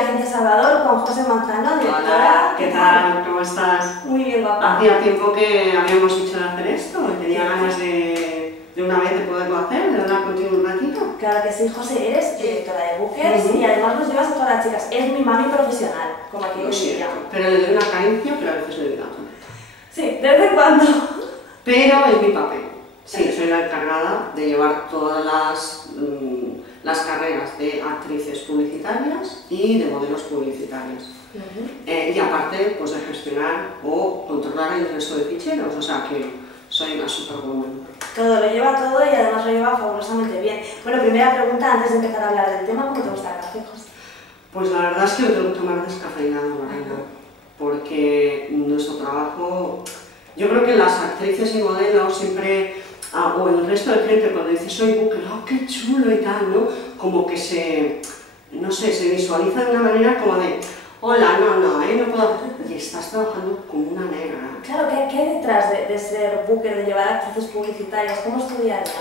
Agencia Salvador con José Manzano, directora. Hola, ¿qué tal? ¿Cómo estás? Muy bien, guapa. Hacía tiempo que habíamos dicho de hacer esto y tenía ganas de una vez de poderlo hacer, de hablar contigo un ratito. Claro que sí, José, eres directora de Bookers y además nos llevas a todas las chicas. Es mi mami profesional, como aquí Lo diría. siento, pero le doy una caricia, pero a veces le doy una tonta. Sí, de vez en cuando. Pero es mi papel. Sí, soy la encargada de llevar todas las carreras de actrices publicitarias y de modelos publicitarios. Y aparte, pues de gestionar o controlar el resto de ficheros, o sea que soy una superwoman. Todo, lo lleva todo y además lo lleva fabulosamente bien. Bueno, primera pregunta, antes de empezar a hablar del tema, ¿cómo te gusta el café, José? Pues la verdad es que lo tengo que tomar descafeinado, Lorena, porque nuestro trabajo, yo creo que las actrices y modelos siempre, o el resto de gente cuando dice soy booker, ¡oh, qué chulo y tal!, ¿no? Como que no sé, se visualiza de una manera como de hola, no puedo, y estás trabajando como una negra. Claro, ¿qué hay detrás de ser booker, de llevar actrices publicitarias? ¿Cómo es tu día a día?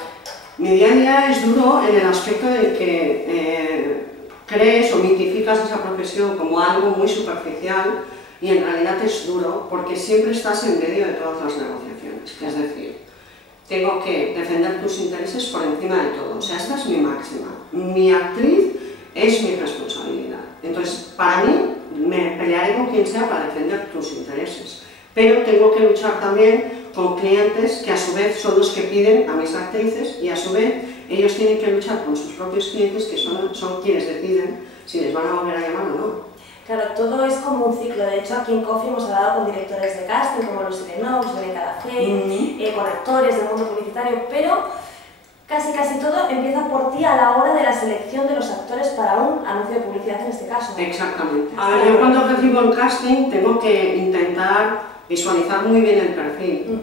Mi día a día es duro en el aspecto de que crees o mitificas esa profesión como algo muy superficial y en realidad es duro porque siempre estás en medio de todas las negociaciones. Es decir, tengo que defender tus intereses por encima de todo. O sea, esta es mi máxima. Mi actriz es mi responsabilidad. Entonces, para mí, me pelearé con quien sea para defender tus intereses. Pero tengo que luchar también con clientes que a su vez son los que piden a mis actrices y a su vez ellos tienen que luchar con sus propios clientes que son quienes deciden si les van a volver a llamar o no. Claro, todo es como un ciclo. De hecho, aquí en Coffee hemos hablado con directores de casting como Lucy Lenox, Verónica Lafay, con actores del mundo publicitario, pero casi todo empieza por ti a la hora de la selección de los actores para un anuncio de publicidad en este caso. Exactamente. A ver, yo cuando recibo el casting tengo que intentar visualizar muy bien el perfil.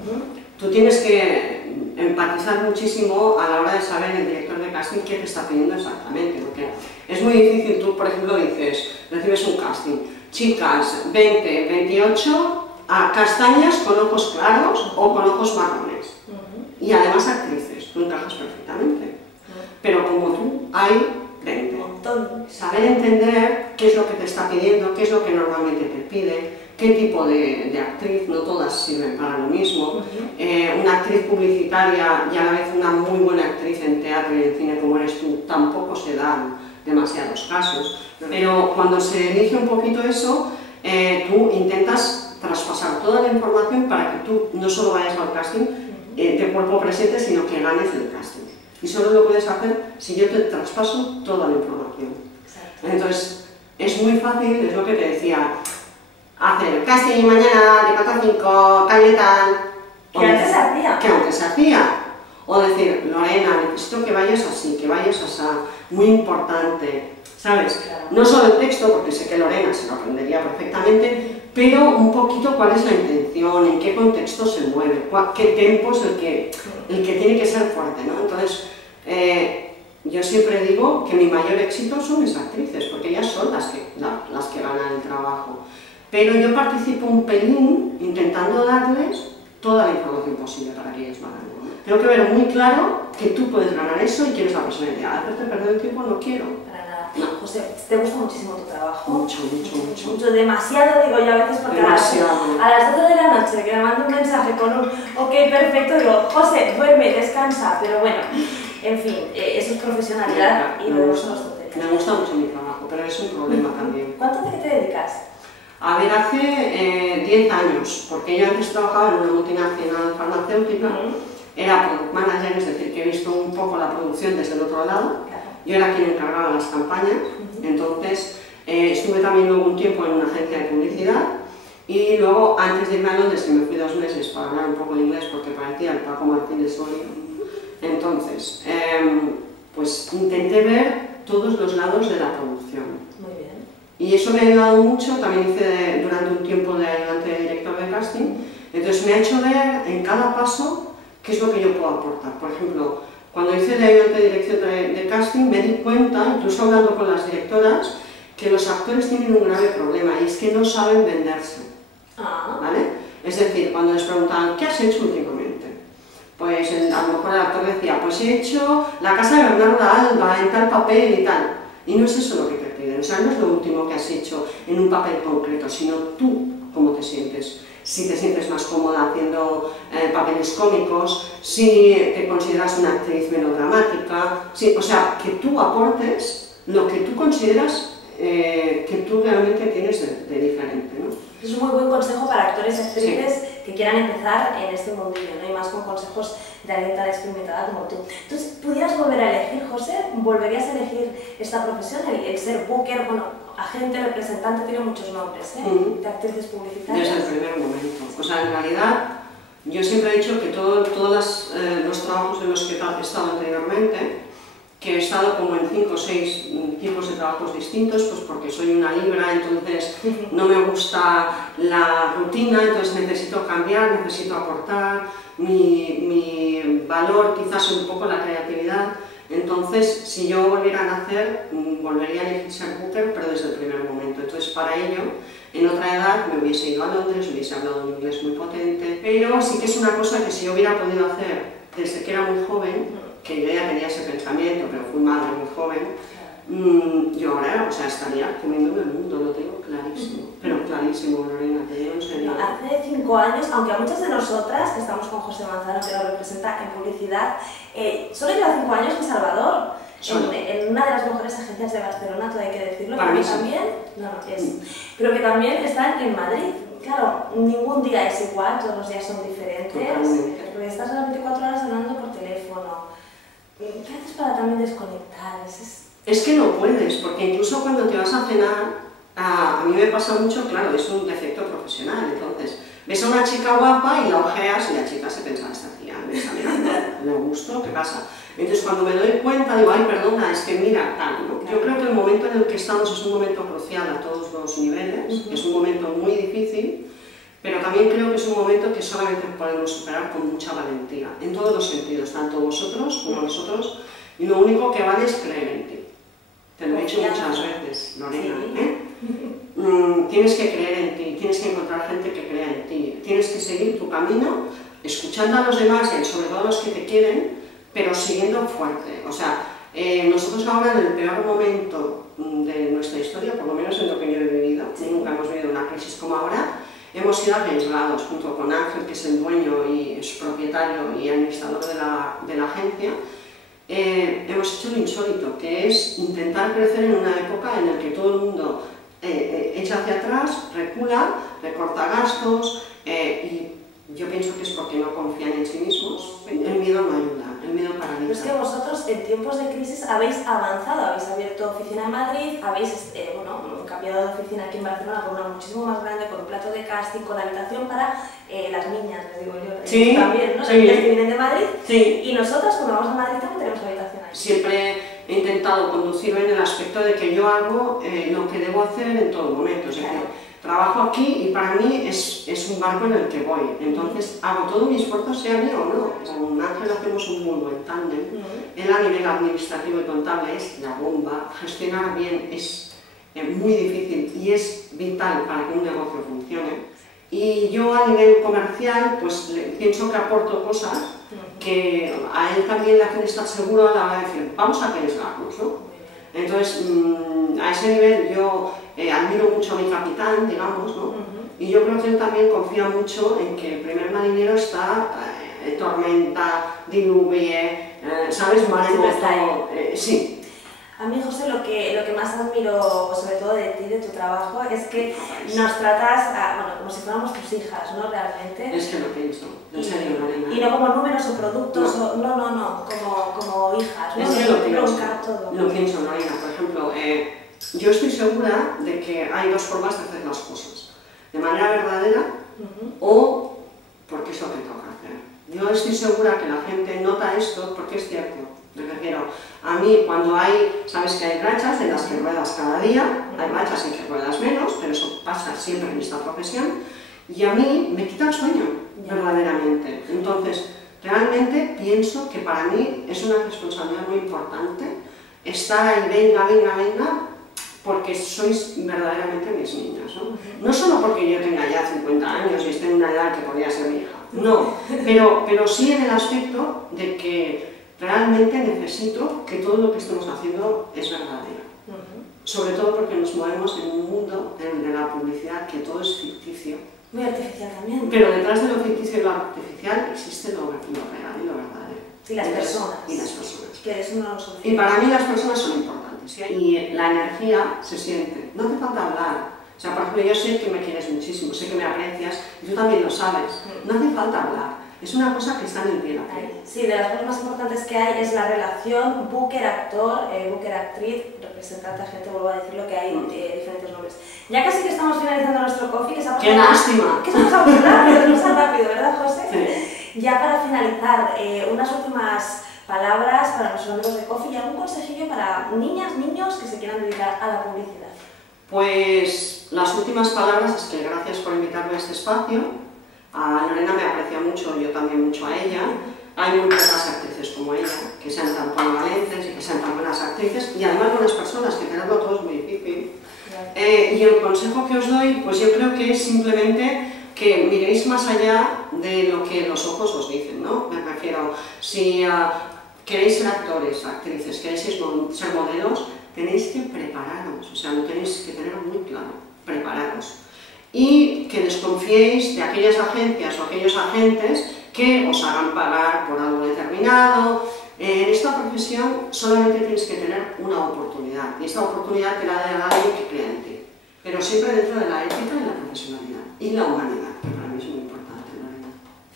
Tú tienes que empatizar muchísimo a la hora de saber el director de casting qué te está pidiendo exactamente, porque es muy difícil. Tú, por ejemplo, recibes un casting, chicas 20, 28, castañas con ojos claros o con ojos marrones, y además actrices, tú encajas perfectamente, pero como tú hay 20. Saber entender qué es lo que te está pidiendo, qué es lo que normalmente te pide, qué tipo de actriz, no todas sirven para lo mismo. Una actriz publicitaria y a la vez una muy buena actriz en teatro y en cine como eres tú, tampoco se dan demasiados casos. Pero cuando se elige un poquito eso, tú intentas traspasar toda la información para que tú no solo vayas al casting de cuerpo presente, sino que ganes el casting. Y solo lo puedes hacer si yo te traspaso toda la información. Entonces, es muy fácil, es lo que te decía, hacer casting mañana de 4 a 5, tal y tal. Que antes se hacía. Que antes se hacía. O decir, Lorena, necesito que vayas así, que vayas así, muy importante, ¿sabes? Claro. No solo el texto, porque sé que Lorena se lo aprendería perfectamente, pero un poquito cuál es la intención, en qué contexto se mueve, qué tempo es el que tiene que ser fuerte, ¿no? Entonces, yo siempre digo que mi mayor éxito son mis actrices, porque ellas son las que ganan el trabajo. Pero yo participo un pelín intentando darles toda la información posible para que ellos ganen. Tengo que ver muy claro que tú puedes ganar eso y que eres la personalidad. Hacerte perder el tiempo no quiero. Para nada. No. José, ¿te gusta muchísimo tu trabajo? Mucho. Demasiado, digo yo a veces, porque a las 12 de la noche que me mando un mensaje con un ok, perfecto, digo, José, duerme, descansa, pero bueno, en fin, eso es profesionalidad y lo demás son los tonterías. Me gusta mucho mi trabajo, pero es un problema también. ¿Cuánto hace que te dedicas? A ver, hace 10 años, porque yo antes trabajaba en una multinacional farmacéutica, era product manager, es decir, que he visto un poco la producción desde el otro lado. Yo era quien encargaba las campañas, entonces estuve también luego un tiempo en una agencia de publicidad y luego, antes de irme a Londres, que me fui 2 meses para hablar un poco de inglés porque parecía el Paco Martínez Soria, entonces, pues intenté ver todos los lados de la producción. Muy bien. Y eso me ha ayudado mucho. También hice durante un tiempo de ayudante de director de casting, entonces me ha hecho ver en cada paso qué es lo que yo puedo aportar. Por ejemplo, cuando hice de ayudante de dirección de casting me di cuenta, incluso hablando con las directoras, que los actores tienen un grave problema y es que no saben venderse. ¿Vale? Es decir, cuando les preguntaban, ¿qué has hecho últimamente? Pues a lo mejor el actor decía, pues he hecho La casa de Bernarda Alba en tal papel y tal. Y no es eso lo que te piden. O sea, no es lo último que has hecho en un papel concreto, sino tú cómo te sientes. Si te sientes más cómoda haciendo papeles cómicos, si te consideras una actriz melodramática, o sea, que tú aportes lo que tú consideras que tú realmente tienes de diferente, ¿no? Es un muy buen consejo para actores y actrices que quieran empezar en este mundillo, ¿no? Y más con consejos de alguien tan experimentada como tú. Entonces, ¿pudieras volver a elegir, José? ¿Volverías a elegir esta profesión, el ser booker? Bueno, agente, representante, tiene muchos nombres, de actrices publicitarias. Desde el primer momento. O sea, en realidad, yo siempre he dicho que todos los trabajos en los que he estado anteriormente, que he estado como en 5 o 6 tipos de trabajos distintos, pues porque soy una libra, entonces no me gusta la rutina, entonces necesito cambiar, necesito aportar, mi valor quizás es un poco la creatividad. Entonces, si yo volviera a nacer, volvería a elegir ser booker, pero desde el primer momento. Entonces, para ello, en otra edad me hubiese ido a Londres, hubiese hablado un inglés muy potente, pero sí que es una cosa que si yo hubiera podido hacer desde que era muy joven, que yo ya tenía ese pensamiento, pero fui madre muy joven, yo ahora, o sea, estaría comiéndome el mundo, lo tengo clarísimo, pero clarísimo, Lorena, te digo en serio. Hace 5 años, aunque a muchas de nosotras, que estamos con José Manzano, que lo representa en publicidad, solo lleva 5 años en Salvador, en una de las mejores agencias de Barcelona, todo hay que decirlo, para pero mí también, pero que también están en Madrid. Claro, ningún día es igual, todos los días son diferentes, porque estás a las 24 horas hablando por teléfono. ¿Qué haces para también desconectar? Es que no puedes, porque incluso cuando te vas a cenar, a mí me pasa mucho, claro, es un defecto profesional, entonces ves a una chica guapa y la ojeas y la chica se piensa, esta tía me está mirando, me gusto, ¿qué pasa? Entonces cuando me doy cuenta digo, ay, perdona, es que mira, tal, ¿no? Yo creo que el momento en el que estamos es un momento crucial a todos los niveles, es un momento muy difícil, pero también creo que es un momento que solamente podemos superar con mucha valentía, en todos los sentidos, tanto vosotros como nosotros, y lo único que vale es creer en ti. Te lo he dicho muchas veces, Lorena, tienes que creer en ti, tienes que encontrar gente que crea en ti, tienes que seguir tu camino, escuchando a los demás y sobre todo a los que te quieren, pero siguiendo fuerte. O sea, nosotros ahora en el peor momento de nuestra historia, por lo menos en lo que yo he vivido, nunca hemos vivido una crisis como ahora, hemos sido arriesgados, junto con Ángel, que es el dueño y es propietario y administrador de la agencia, hemos hecho lo insólito, que es intentar crecer en una época en la que todo el mundo echa hacia atrás, recula, recorta gastos y yo pienso que es porque no confían en sí mismos. El miedo no ayuda, el miedo paraliza. Pero es que vosotros en tiempos de crisis habéis avanzado, habéis abierto oficina en Madrid, habéis cambiado de oficina aquí en Barcelona por una muchísimo más grande, con un plato de casting, con habitación para las niñas, les digo yo, también, ¿no? Las niñas que vienen de Madrid, y nosotras cuando vamos a Madrid también tenemos habitación ahí. Siempre he intentado conducirme en el aspecto de que yo hago lo que debo hacer en todo momento, es decir, trabajo aquí y para mí es un barco en el que voy, entonces hago todo mi esfuerzo, sea mío o no. Con Ángel hacemos un muy buen tándem, él a nivel administrativo y contable es la bomba, gestionar bien es muy difícil y es vital para que un negocio funcione. Y yo a nivel comercial, pues pienso que aporto cosas que a él también le hacen estar seguro a la hora de decir, vamos a arriesgarnos, ¿no? Entonces, a ese nivel yo admiro mucho a mi capitán, digamos, ¿no? Y yo creo que él también confía mucho en que el primer marinero está tormenta, diluvie, ¿sabes? Maremoto, sí. A mí, José, lo que más admiro, sobre todo de ti, de tu trabajo, es que nos tratas como si fuéramos tus hijas, ¿no? Realmente. Es que lo pienso, en serio, Lorena. Y no como números o productos, no, como hijas, ¿no? Es que lo pienso, Lorena. Por ejemplo, yo estoy segura de que hay dos formas de hacer las cosas. De manera verdadera o porque es lo que toca hacer. Yo estoy segura que la gente nota esto porque es cierto. Me refiero, a mí cuando hay, sabes que hay rachas en las que ruedas cada día, hay rachas en que ruedas menos, pero eso pasa siempre en esta profesión, y a mí me quita el sueño, verdaderamente. Entonces, realmente pienso que para mí es una responsabilidad muy importante estar ahí, venga, porque sois verdaderamente mis niñas, ¿no? No solo porque yo tenga ya 50 años y esté en una edad que podría ser mi hija, no, pero sí en el aspecto de que realmente necesito que todo lo que estemos haciendo es verdadero. sobre todo porque nos movemos en un mundo de la publicidad que todo es ficticio. Muy artificial también. Pero detrás de lo ficticio y lo artificial existe lo real y lo verdadero. Y las personas. Y las personas. Que es uno de los y para mí las personas son importantes. Y la energía se siente. No hace falta hablar. O sea, por ejemplo, yo sé que me quieres muchísimo, sé que me aprecias, y tú también lo sabes. No hace falta hablar. Es una cosa que está en el pie. Sí, de las cosas más importantes que hay es la relación Booker-actor, Booker-actriz, representante-agente, vuelvo a decirlo, que hay diferentes nombres. Ya casi que estamos finalizando nuestro coffee, que se ha pasado... ¡Qué lástima! Que se ha pasado muy rápido, se pasa rápido, ¿verdad, José? Sí. Ya para finalizar, unas últimas palabras para nuestros amigos de coffee y algún consejillo para niñas, niños que se quieran dedicar a la publicidad. Pues las últimas palabras es que gracias por invitarme a este espacio. A Lorena me aprecia mucho, yo también mucho a ella. Hay muy pocas actrices como ella, que sean tan polivalentes y que sean tan buenas actrices, y además buenas personas, que tenerlo todo es muy difícil. Y el consejo que os doy, pues yo creo que es simplemente que miréis más allá de lo que los ojos os dicen, ¿no? Me refiero, si queréis ser actores, actrices, queréis ser modelos, tenéis que prepararos, o sea, lo tenéis que tener muy claro, prepararos. Y que desconfiéis de aquellas agencias o aquellos agentes que os hagan pagar por algo determinado. En esta profesión solamente tienes que tener una oportunidad, y esta oportunidad te la da alguien que crea en ti, pero siempre dentro de la ética y la profesionalidad y la humanidad, que para mí es muy importante, Lorena.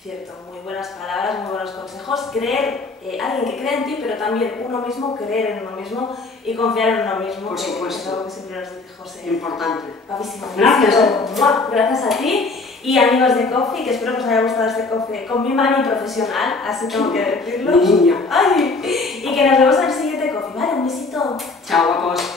Cierto, muy buenas palabras, muy buenos consejos. Creer, alguien que cree en ti, pero también uno mismo, creer en uno mismo y confiar en uno mismo. Por supuesto. Es algo que siempre nos dice José. Importante. Papísimo. Gracias. Gracias a ti y amigos de Coffee, que espero que os haya gustado este coffee con mi mami profesional, así tengo que decirlo. Niña. Ay, y que nos vemos en el siguiente coffee, ¿vale? Un besito. Chao, guapos.